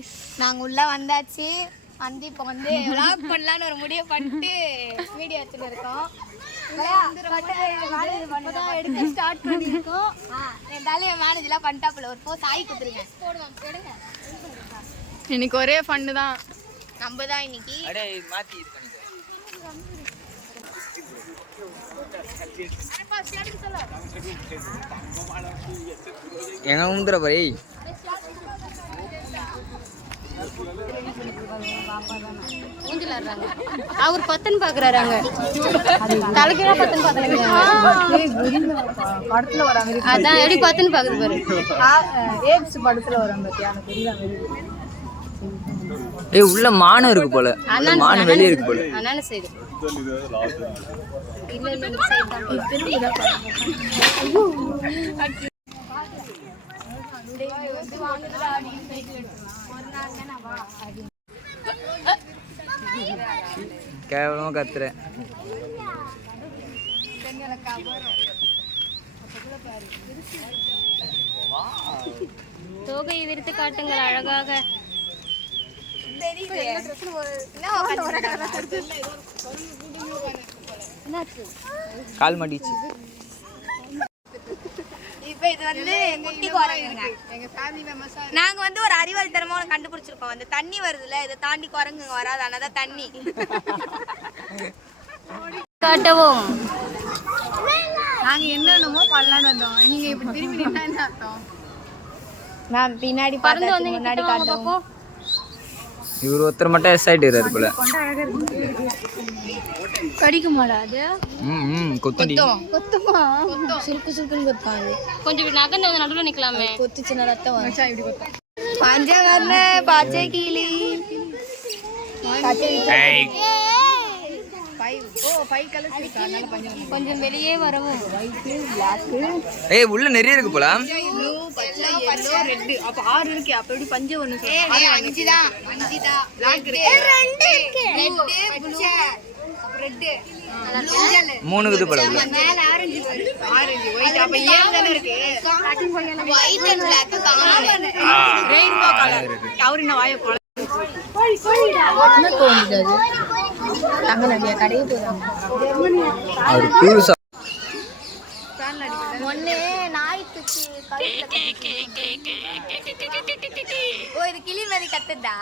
Guys நாங்க உள்ள வந்தாச்சு வந்து இப்போ வந்து vlog பண்ணலாம்னு ஒரு முடிவு பண்ணிட்டு வீடியோ எடுத்துட்டு இருக்கோம் எடுக்க ஸ்டார்ட் பண்ணிருக்கோம் என் தலைய மேனேஜ்லாம் பண்ணிட்டாப்புல ஒரு போஸ் ஆகி கொடுத்துருங்க போடுவோம் எடுங்க இன்னைக்கு ஒரே ஃபன்னு தான் நம்ம தான் இன்னைக்கு அடே மாத்தி இது பண்ணிடு எங்க உந்துற பை அவர் பத்தன் பாக்குறாங்க தலைக்கீழ பத்தன் பாக்குறாங்க படத்துல வராங்க அதான் எப்படி பத்தன் பாக்குது பாரு ஏப்ஸ் படத்துல வராங்க பத்தியா எனக்கு தெரியல ஏய் உள்ள மானம் இருக்கு போல மானம் வெளிய இருக்கு போல அண்ணான சைடு இல்ல இல்ல இந்த சைடு தான் கேவலமா கத்துறேன் தோகையை விரித்து காட்டுங்கள் அழகாக கால் மாட்டிச்சு இப்போ இது வந்து குட்டி குரங்குங்க எங்க ஃபேமிலி மெம்பர்ஸா நாங்க வந்து ஒரு அறிவாளித்தனமா ஒன்று கண்டுபிடிச்சிருக்கோம் அந்த தண்ணி வருதுல இதை தாண்டி குரங்குங்க வராது ஆனாதான் தண்ணி காட்டவும் நாங்க என்னென்னமோ பண்ணலாம்னு வந்தோம் நீங்க இப்படி திரும்பி நின்னா என்ன அர்த்தம் மேம் பின்னாடி பறந்து வந்து முன்னாடி காட்டவும் இவர் ஒருத்தர் மட்டும் எஸ் ஆயிட்டாரு போல கடிக்குமாடா அது கொத்தடி கொத்துமா சுருக்கு சுருக்குன்னு கொத்தாது கொஞ்சம் நகர்ந்து வந்து நடுவில் நிக்கலாமே கொத்துச்சுன்னா ரத்தம் வரும் இப்படி கொத்தும் பஞ்சவர்ண பச்சை கிளி கொஞ்சம் வெளியே வரவும் ஏய் உள்ள நிறைய இருக்கு போல அப்ப 6 இருக்கு அப்ப எப்படி பஞ்சவர்ணம் 5 தான் 5 தான் ரெட் 3 இது போல மேல ஆரஞ்சு ஒயிட் அப்ப 7 தான இருக்கு white and black common rainbow colour அவரு என்ன வாயை போல என்ன தோணுது அது அங்க நிறைய கடையை போறாங்க அவர் புதுசா ஒண்ணு நாய் துச்சி ஓ இது கிளி மாதிரி கத்துதா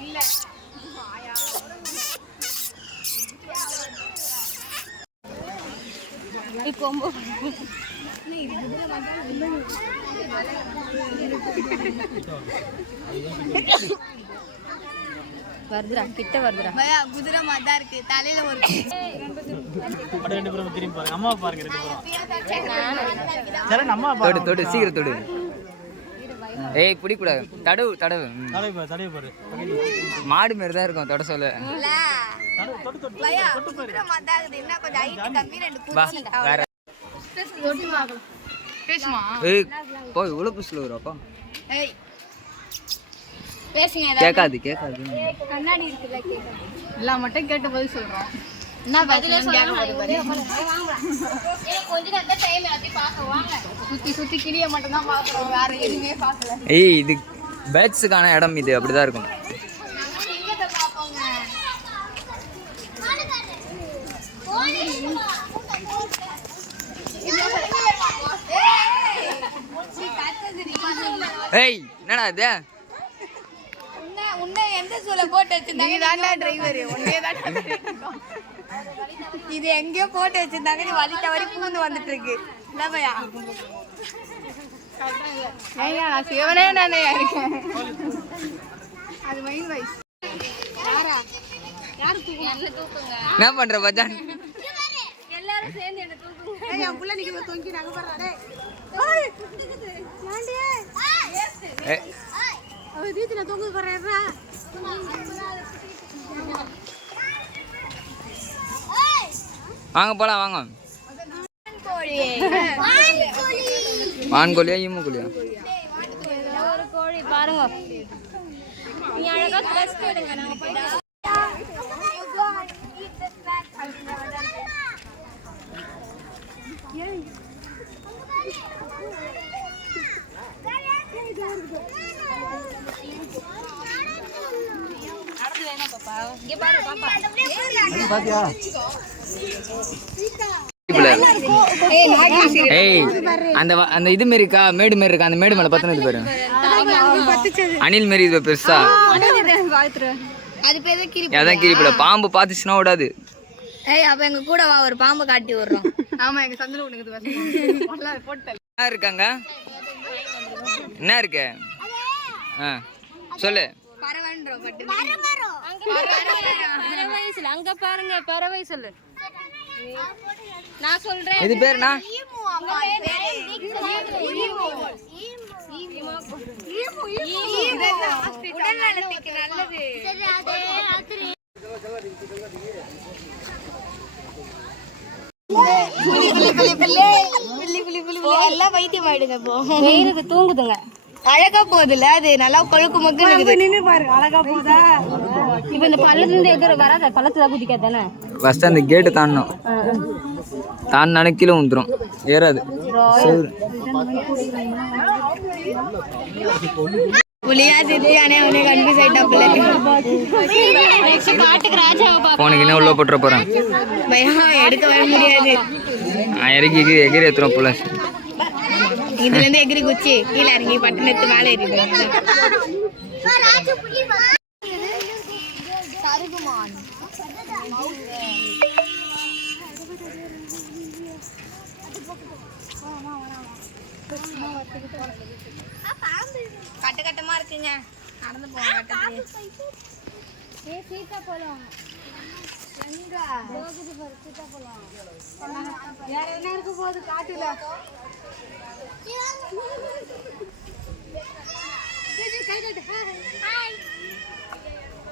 இல்ல கொம்பு வருதுடா கிட்ட வருதுடா பயா குதிரை மாதிரி தான் இருக்கு தலையில ஒரு ரெண்டு பேரும் திரும்பி பாருங்க அம்மா பாருங்க ரெண்டு பேரும் சரி அம்மா தொடு தொடு சீக்கிரம் தொடு ஏய் பிடி கூடாது தடவு தடவு தடவை பாரு மாடு மாதிரி தான் இருக்கும் தொட சொல்ல இல்ல பயா குதிரை மாதிரி தான் இருக்கு என்ன கொஞ்சம் ஹைட் கம்மி ரெண்டு பூச்சி வேற தொட்டி வாங்க பேசுமா ஏய் போய் இவ்வளவு புஸ்ல வரப்பா ஏய் பேசுங்க கேட்காது கண்ணாடி இருக்குல கேட்காது எல்லாம் மட்டும் கேட்டு பதில் சொல்றோம் என்ன பதிலே சொல்லணும் ஏய் கொஞ்ச நேரத்துல டைம் ஆத்தி பாக்க வாங்க சுத்தி கிளிய மட்டும் தான் பாக்குறோம் வேற எதுவுமே பார்க்கல ஏய் இது பேட்ஸுக்கான இடம் இது அப்படிதான் இருக்கும் எங்க பாப்போங்க ஏய் என்னடா இது உன்னை எந்த சூல போட்டு வச்சிருந்தாங்க நீ தான்டா டிரைவர் ஒன்னே தான் இது எங்கேயோ போட்டு வச்சிருந்தாங்க நீ வழி தவறி பூந்து வந்துட்டு இருக்கு என்ன பையா ஏய்யா நான் சிவனே நானே இருக்கேன் அது மைண்ட் வைஸ் யாரா யாரு தூக்குங்க என்ன தூக்குங்க என்ன பண்ற பஜான் எல்லாரும் சேர்ந்து என்ன தூக்குங்க ஏய் என் புள்ள நிக்க தொங்கி நாங்க பாறா டேய் ஏய் அவ தீத்துல தொங்கு போறேறா வாங்க போலாம் வாங்க கோழி வான் கோழியா ஈமு கோழியா ஒரு கோழி பாருங்க நீ அழகா ட்ரெஸ் எடுங்க நாங்க போய் Yeah. இங்க பாரு பாப்பா. ஏய் அந்த இது மாரி இருக்கா, மேடு மாரி இருக்கா, அந்த மேடு மேல பத்தினது பாரு. அணில் மாரி இது பெருசா. அது பேர் தான் கிரி. அதான் கிரிப்புல பாம்பு பாத்துச்சுனா ஓடாது. ஏய் அப்ப எங்க கூட வா, ஒரு பாம்பு காட்டி விடுறோம். ஆமா எங்க சந்தில உனக்கு போட்டு என்ன இருக்காங்க, என்ன இருக்கு சொல்லு. பறவைன்றோம் பட்டு அங்க பாருங்க பறவை சொல்லு. நான் சொல்றேன். இது பேருனா உடல்நலத்துக்கு நல்லது. எல்லாம் வைத்தியம் ஆயிடுங்க. இப்போ வெயிலுக்கு தூங்குதுங்க. அழகா போகுதுல்ல, அது நல்லா கொழுக்கு மொக்கு நின்னு பாரு. அழகா போதா. இப்ப இந்த பள்ளத்துல இருந்து எதிர வராத, பள்ளத்துல குதிக்க தானே. ஃபர்ஸ்ட் அந்த கேட் தாண்டணும். தாண்டானே கீழே வந்துரும், ஏறாது. புலியா திட்டியானே அவனே கன்ஃபியூஸ் ஆயிட்டாப்ல. காட்டுக்கு ராஜாவை பாப்பா. உனக்கு என்ன உள்ள போட்டுற போறேன். பயம் எடுக்க வர முடியாது. எகிரி எகிரி ஏத்துறோம் போல. இதுல இருந்து எகிரி குச்சி கீழே இறங்கி பட்டணத்து மேலே ஏறிடுவாங்க. கட்டு கட்டமா இருக்குங்க, நடந்து போவோம். வேற என்ன இருக்க போகுது காட்டுல?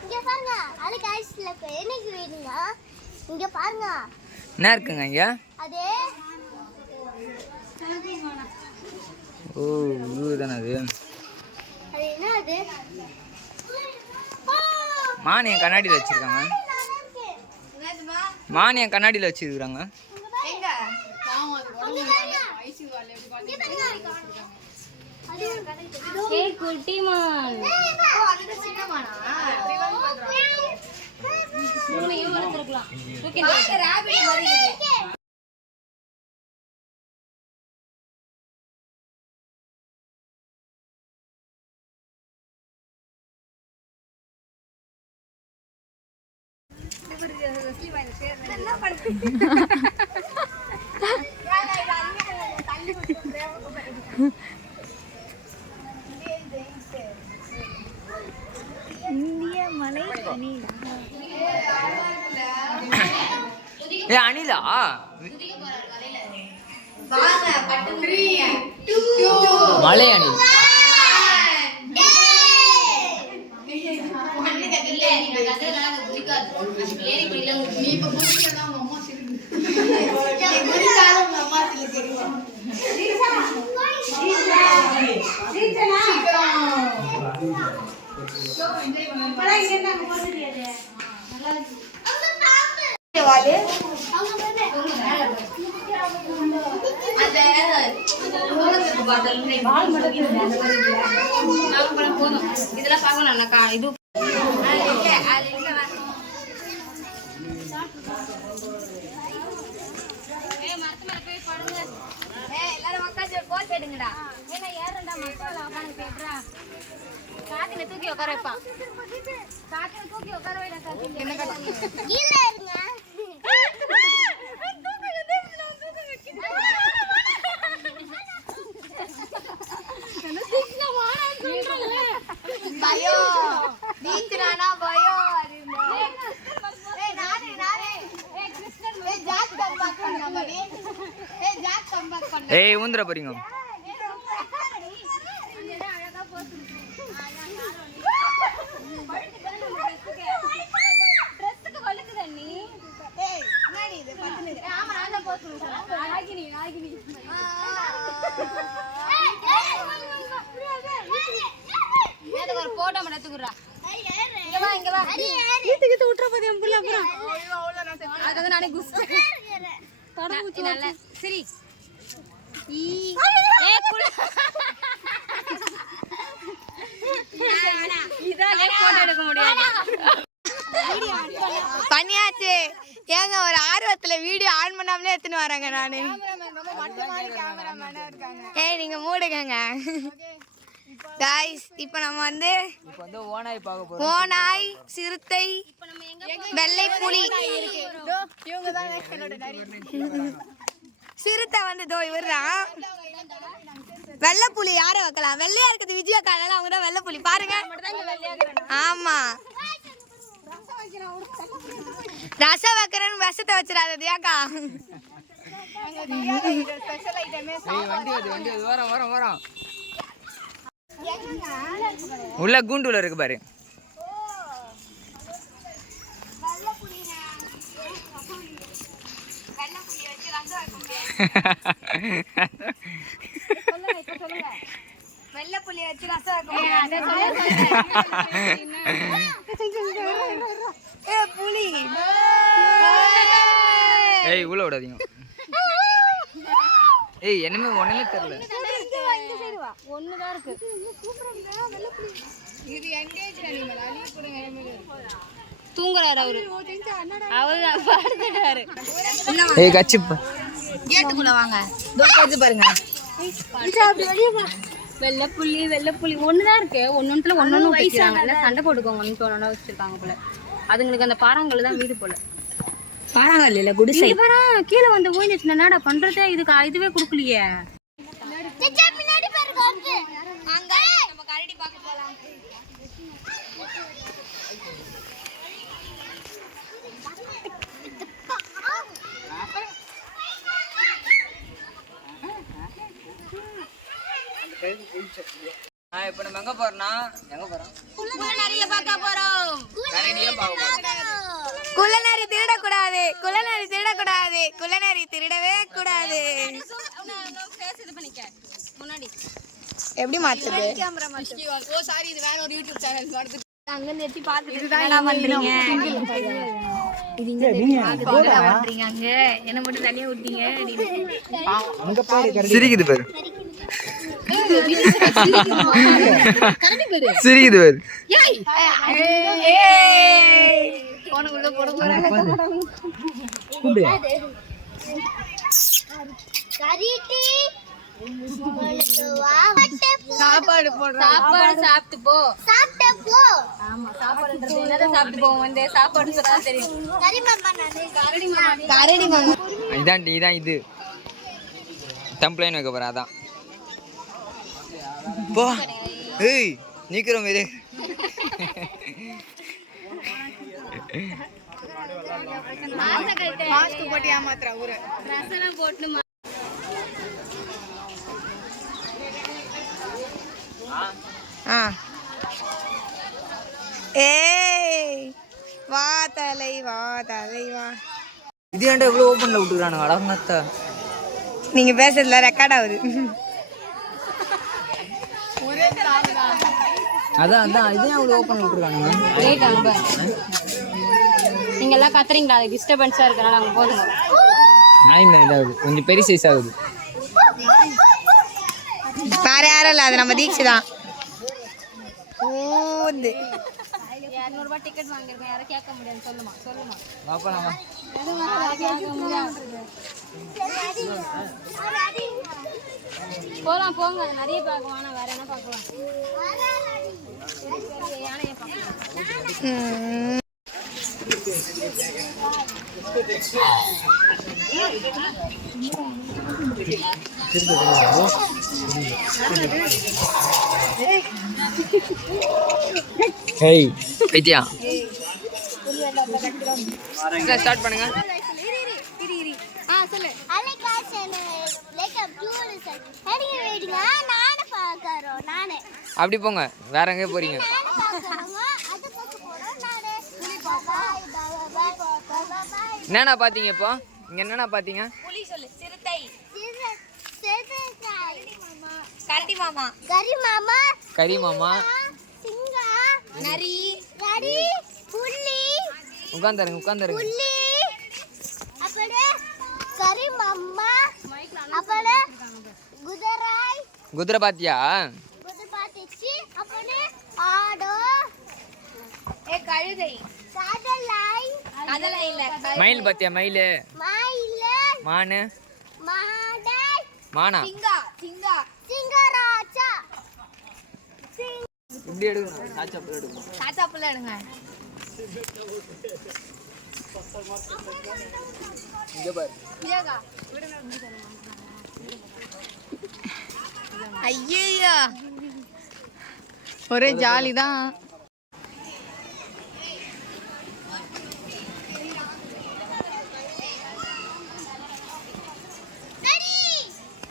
இங்க பாருங்க, அதுக்கு ஐஸ்ல என்னைக்கு வேணுங்க? இங்க பாருங்க, என்ன இருக்குங்க இங்க? அதே ஓ இதுதானே அது. அது என்ன அது? மான் என் கண்ணாடியில் வச்சிருக்காங்க. மான் என் கண்ணாடியில் வச்சிருக்காங்க. எங்க ஏய் குட்டி மான். அது சின்ன மானா? மூணையும் வளர்த்துக்கலாம். ஓகே ராபிட் மாதிரி இருக்கு. என்ன பண்றீங்க? இந்திய மலை அணிலா. ஏ அணிலா மலை அணில். இதெல்லாம் பார்க்கணும். இது எல்லாரும் உட்காந்து போஸ் எடுங்கடா. ஏன்னா ஏறண்டா மக்கள் உட்காந்து கேட்கறா. காத்தில தூக்கி உட்கார வைப்பான். காத்தில தூக்கி உட்கார வைடா. இல்ல இருங்க. பயோ நீச்சனானா பயோ. ஏய் ஊந்துற போறீங்க. ஒரு போட்டோ மட்டும் எடுத்துக்குறா. சரி இதாலே போட்டோ எடுக்க முடியாது. அவசரத்துல வீடியோ ஆன் பண்ணாமலே எடுத்துன்னு வராங்க நானு. ஏய் நீங்க மூடுங்க காய்ஸ். இப்போ நம்ம வந்து ஓனாய் பார்க்க போறோம். ஓனாய், சிறுத்தை, வெள்ளை புலி. சிறுத்தை வந்து தோ இவர்தான். வெள்ளை புலி யார வைக்கலாம்? வெள்ளையா இருக்குது விஜயா காலையில, அவங்க தான் வெள்ளை புலி பாருங்க. ஆமா ரசம் வைக்கிறேன்னு விஷத்தை வச்சிடாத தியாக்கா. வரோம் உள்ள கூண்டுல இருக்கு பாரு. வெள்ளை புளி வச்சு ரசம் புலி ஏய் உள்ள விடாதீங்க. ஏய் என்னமே ஒண்ணுமே தெரியல. ஒண்ணுதான் இருக்கு. தூங்குறாரு அவரு. அவரு படுத்துட்டாரு. ஏய் கச்சி கேட்டுக்குள்ள வாங்க. பாருங்க. வெள்ளை புள்ளி ஒண்ணுதான் இருக்கு. ஒன்னொன்னுல ஒன்னொன்னு வச்சிருக்காங்க. சண்டை போட்டுக்கோங்கன்னு தோணா வச்சிருக்காங்க போல. அதுங்களுக்கு அந்த பாறாங்கல் தான் வீடு போல. பாறாங்கல் இல்ல குடிசை. கீழே வந்து ஓய்ந்துச்சு. என்னடா பண்றதே இதுக்கு இதுவே குடுக்கலையே. பின்னாடி பாருங்க அங்க நம்ம கரடி பார்க்க போலாம். இப்ப நம்ம எங்க போறோம்னா குள்ளநரியில பார்க்க போறோம். கரடியா பார்க்க போறோம். குள்ளநரி திருடக்கூடாது. குள்ளநரி திருடவே கூடாது. முன்னாடி எப்படி மாத்துது? ஓ சாரி, இது வேற ஒரு யூடியூப் சேனல் வருது. அங்க இருந்து எட்டி பாத்துட்டு என்னடா பண்றீங்க? இது இங்க பாக்குறீங்க பண்றீங்க. அங்க என்ன மட்டும் தனியா விட்டீங்க. சிரிக்குது பாரு. சிரிக்குது பாரு. போனுக்குள்ள போட போறாங்க. சாப்பாடு போடுறோம். சாப்பாடு சாப்பிட்டு போ. ஆமா சாப்பாடுன்றது என்னதான் சாப்பிட்டு போவோம். வந்து சாப்பாடு சொன்னா தெரியும். கரடி மாமா இதான் இது தம்ப்ளைன் வைக்க போறேன். அதான் போ. ஏய் நீக்கிறோம் இது. மாஸ்க் போட்டு ஏமாத்துறா ஊரு. ரசலாம் போட்டு ஏய் வா தலை வா. இது ஏன்டா இவ்வளவு ஓபன்ல விட்டுறானுங்க? அடங்கத்த நீங்க பேசுறதுல ரெக்கார்ட் ஆகுது. அதான் இது ஏன் இவ்வளவு ஓபன்ல விட்டுறானுங்க? நீங்க எல்லாம் கத்துறீங்களா? அது டிஸ்டர்பன்ஸா இருக்கனால அங்க போதுங்க. நாய் மாதிரி இதாகுது, கொஞ்சம் பெரிய சைஸ் ஆகுது. வேற யாரும் இல்ல, அது நம்ம தீட்சி தான். 200 ரூபாய் டிக்கெட் வாங்கிருக்கோம். யாரும் கேட்க முடியாது. சொல்லுமா வாப்பா நாம போலாம் போங்க. நிறைய பார்க்கலாம். ஆனா வேற என்ன பார்க்கலாம்? யானையை பார்க்கலாம். ஏய் வைத்தியா ஸ்டார்ட் பண்ணுங்க. சொல்லு. அப்படி போங்க. வேற எங்க போறீங்க? என்னண்ணா பாத்தீங்க? இப்போ இங்க என்னண்ணா பாத்தீங்க? புலி சொல்லு. சிறுத்தை. கரி மாமா நரி உட்காந்துருங்க. குதிரை பாத்தியா? கழுதை. மயில் பாத்தியா? மயில் மானு மாடல் மானா சிங்கா சிங்கா சிங்கராஜா இப்படி எடுக்கணும் சாச்சாப்பில் எடுக்கணும் சாச்சாப்புல எடுங்க. இங்க பாரு ஐயா ஒரே ஜாலி தான். சரி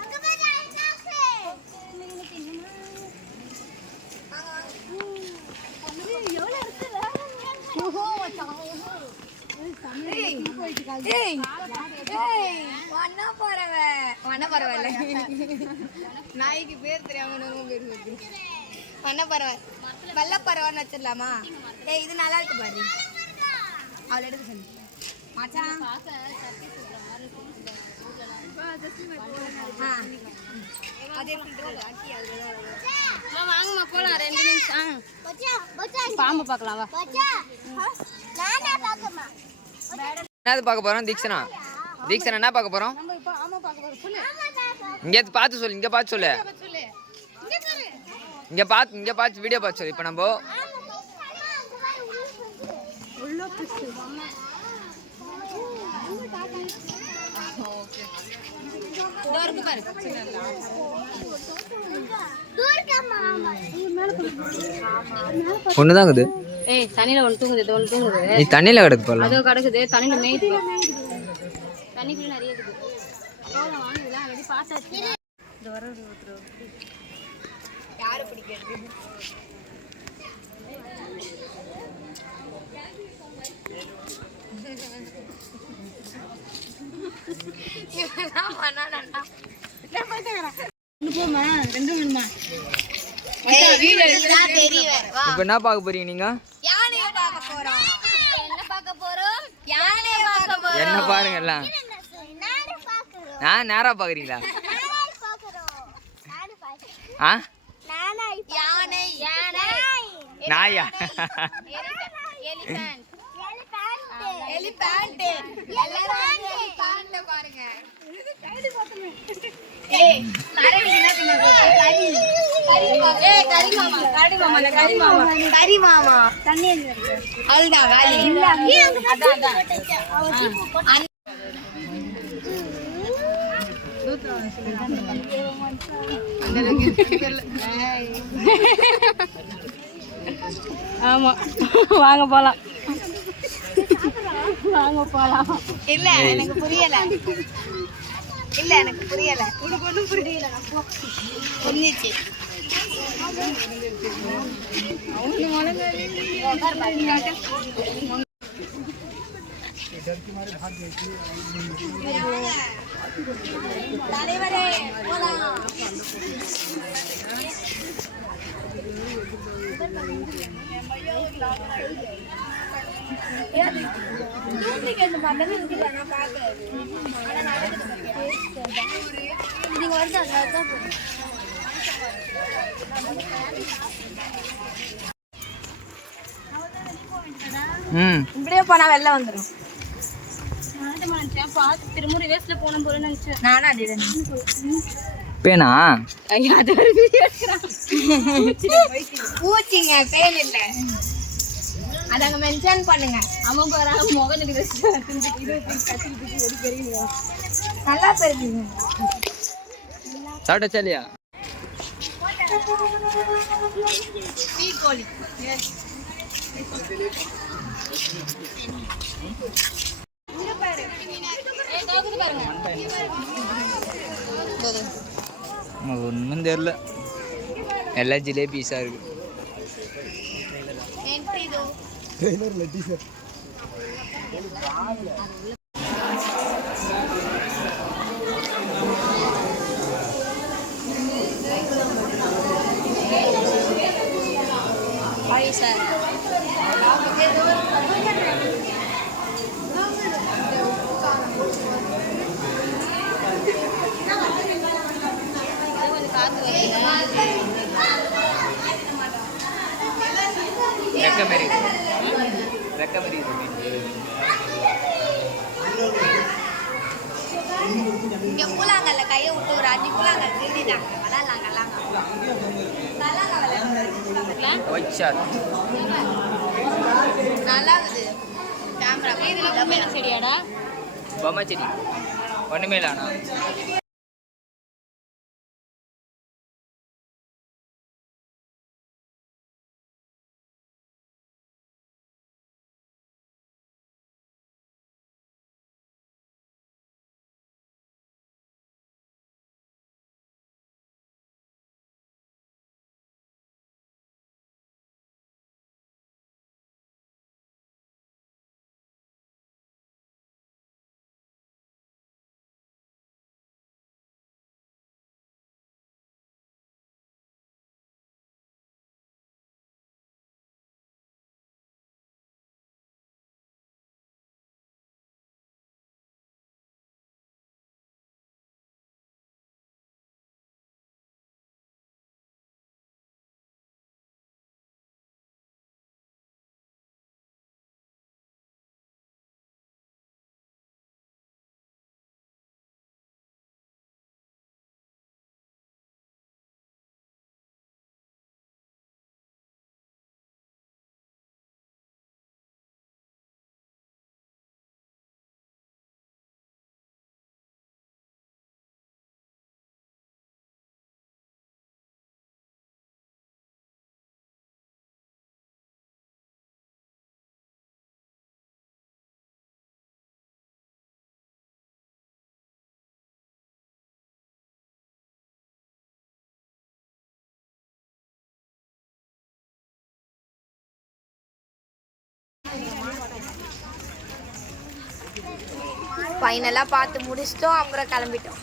அங்க பாரு ஐநாக்ஸ் எவ்வளவு இருக்குல வண்ணப்பறவை இல்ல நாய்க்கு பேர் தெரியாம பேர் வருது. வண்ணப்பறவை வெள்ளப்பறவைன்னு வச்சிடலாமா? இது நல்லா இருக்கு பாரு. அவளை எடுக்க சொல்லு மச்சான். வாங்கம்மா போலாம் 2 நிமிஷம். பாம்பு பார்க்கலாம் வா. நானே பாக்கமா என்னது பார்க்க போறோம்? தீக்ஷனா என்ன பார்க்க போறோம்? இங்க பார்த்து சொல்லு, இங்க பார்த்து சொல்லு, இங்க பார்த்து வீடியோ பார்த்து சொல்லு. இப்போ நம்ம ஒண்ணுதான் இருக்குது. தண்ணியில ஒன்று தூங்குது, ஒன்று தூங்குது. நீ தண்ணியில கிடக்கு போல. அதோ கிடக்குது தண்ணியில மேய்த்து. தண்ணிக்குள்ள நிறைய இருக்குது. வாங்குதா அப்படி பார்த்தாச்சு. இந்த வர யாரு பிடிக்கிறது? இப்போ என்ன பார்க்க போறீங்க நீங்க? யானையை பார்க்க போறோம். என்ன பார்க்க போறோம்? யானையை பார்க்க போறோம். என்ன பாருங்க எல்லாம். நானே பாக்குறோம் நான் நேரா பாக்குறீங்களா? நானே பாக்குறோம் நானே பாக்குறேன் ஆ நானே யானை யானை நாயா? எலிபேண்ட் எலிபேண்ட் எலிபேண்ட் எல்லாரும் எலிபேண்ட் பாருங்க. ஏய் கரடி என்ன பண்ணுது? கரி மாமா தண்ணி இருக்கு. அதுதான் வேலி. அதான் ஆமா வாங்க போலாம். வாங்க போலாம். இல்ல எனக்கு புரியல. இல்ல எனக்கு புரியல. உனக்கு ஒண்ணும் புரியல. புரிஞ்சிச்சு. தலைவரே போலாம். இப்படியே போனா வெளில வந்துடும். பார்த்து திருமுறை வேஸ்ட்ல போன போல நினைச்சேன். நானும் அதே பேனா? பூச்சிங்க பேன் இல்ல. அத அங்க மென்ஷன் பண்ணுங்க. அவன் பாரு முகத்துக்கு நல்லா பெருக்குங்க. சாப்பிட்டா இல்லையா? கோழி ஒன்றும் தெரியல, எல்லாம் ஜிலேபீஸா இருக்கு. இங்க கூழாங்கல்ல கையை விட்டு ஒரு 5 கூழாங்கல் திருடிட்டாங்க. விளாட்லாங்க ஒயிட் ஷாட் நல்லா இருக்குது. கேமரா இதெல்லாம் செடியாடா பொம்மை செடி ஒன்றுமே இல்லைண்ணா. ஃபைனலாக பார்த்து முடிச்சிட்டோம். அப்புறம் கிளம்பிட்டோம்.